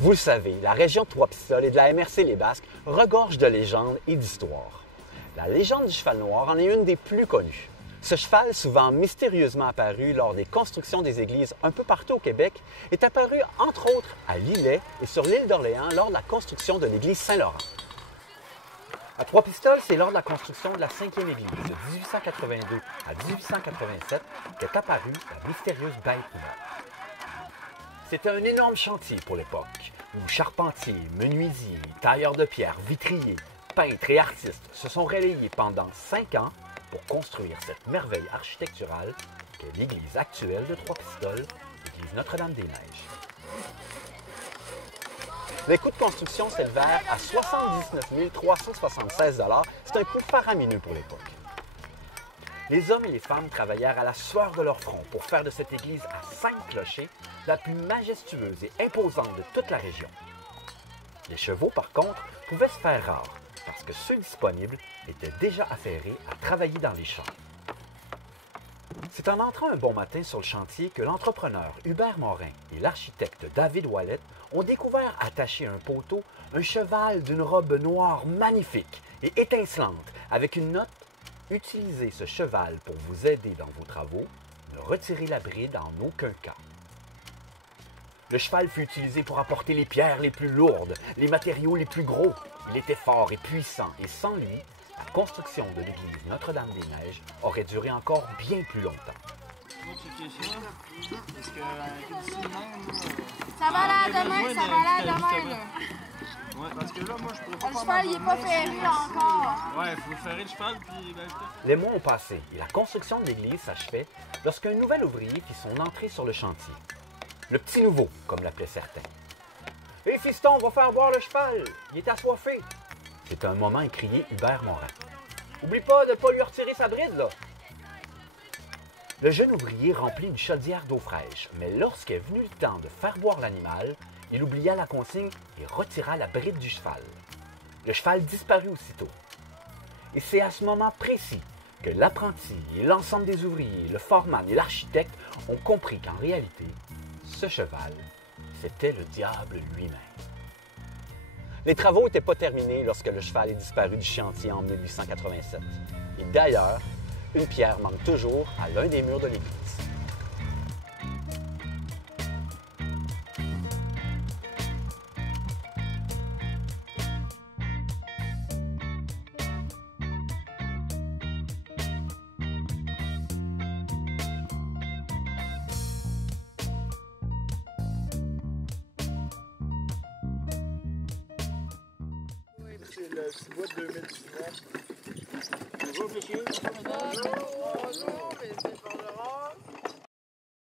Vous le savez, la région de Trois-Pistoles et de la MRC Les Basques regorge de légendes et d'histoires. La légende du cheval noir en est une des plus connues. Ce cheval, souvent mystérieusement apparu lors des constructions des églises un peu partout au Québec, est apparu entre autres à Lillet et sur l'île d'Orléans lors de la construction de l'église Saint-Laurent. À Trois-Pistoles, c'est lors de la construction de la 5e église de 1882 à 1887 qu'est apparue la mystérieuse bête noire. C'était un énorme chantier pour l'époque, où charpentiers, menuisiers, tailleurs de pierre, vitriers, peintres et artistes se sont relayés pendant 5 ans pour construire cette merveille architecturale qu'est l'église actuelle de Trois-Pistoles, l'église Notre-Dame-des-Neiges. Les coûts de construction s'élevèrent à 79 376 $. C'est un coût faramineux pour l'époque. Les hommes et les femmes travaillèrent à la sueur de leur front pour faire de cette église à 5 clochers la plus majestueuse et imposante de toute la région. Les chevaux, par contre, pouvaient se faire rares parce que ceux disponibles étaient déjà affairés à travailler dans les champs. C'est en entrant un bon matin sur le chantier que l'entrepreneur Hubert Morin et l'architecte David Ouellette ont découvert attaché à un poteau un cheval d'une robe noire magnifique et étincelante avec une note « Utilisez ce cheval pour vous aider dans vos travaux, ne retirez la bride en aucun cas ». Le cheval fut utilisé pour apporter les pierres les plus lourdes, les matériaux les plus gros. Il était fort et puissant et sans lui, la construction de l'église Notre-Dame-des-Neiges aurait duré encore bien plus longtemps. Ça va là demain, ça va là demain. Là. Ouais, parce que là, moi, je pourrais pas. Le cheval, il n'est pas ferré encore. Ouais, il faut ferrer le cheval, puis. Les mois ont passé et la construction de l'église s'achevait lorsqu'un nouvel ouvrier fit son entrée sur le chantier. Le petit nouveau, comme l'appelaient certains. « Hé fiston, on va faire boire le cheval! Il est assoiffé! » C'est un moment écrié Hubert Morin. « Oublie pas de ne pas lui retirer sa bride, là! » Le jeune ouvrier remplit une chaudière d'eau fraîche, mais lorsqu'est venu le temps de faire boire l'animal, il oublia la consigne et retira la bride du cheval. Le cheval disparut aussitôt. Et c'est à ce moment précis que l'apprenti et l'ensemble des ouvriers, le foreman et l'architecte ont compris qu'en réalité, ce cheval, c'était le diable lui-même. Les travaux n'étaient pas terminés lorsque le cheval est disparu du chantier en 1887. Et d'ailleurs, une pierre manque toujours à l'un des murs de l'église. C'est le petit bois de 2019. Bonjour, monsieur.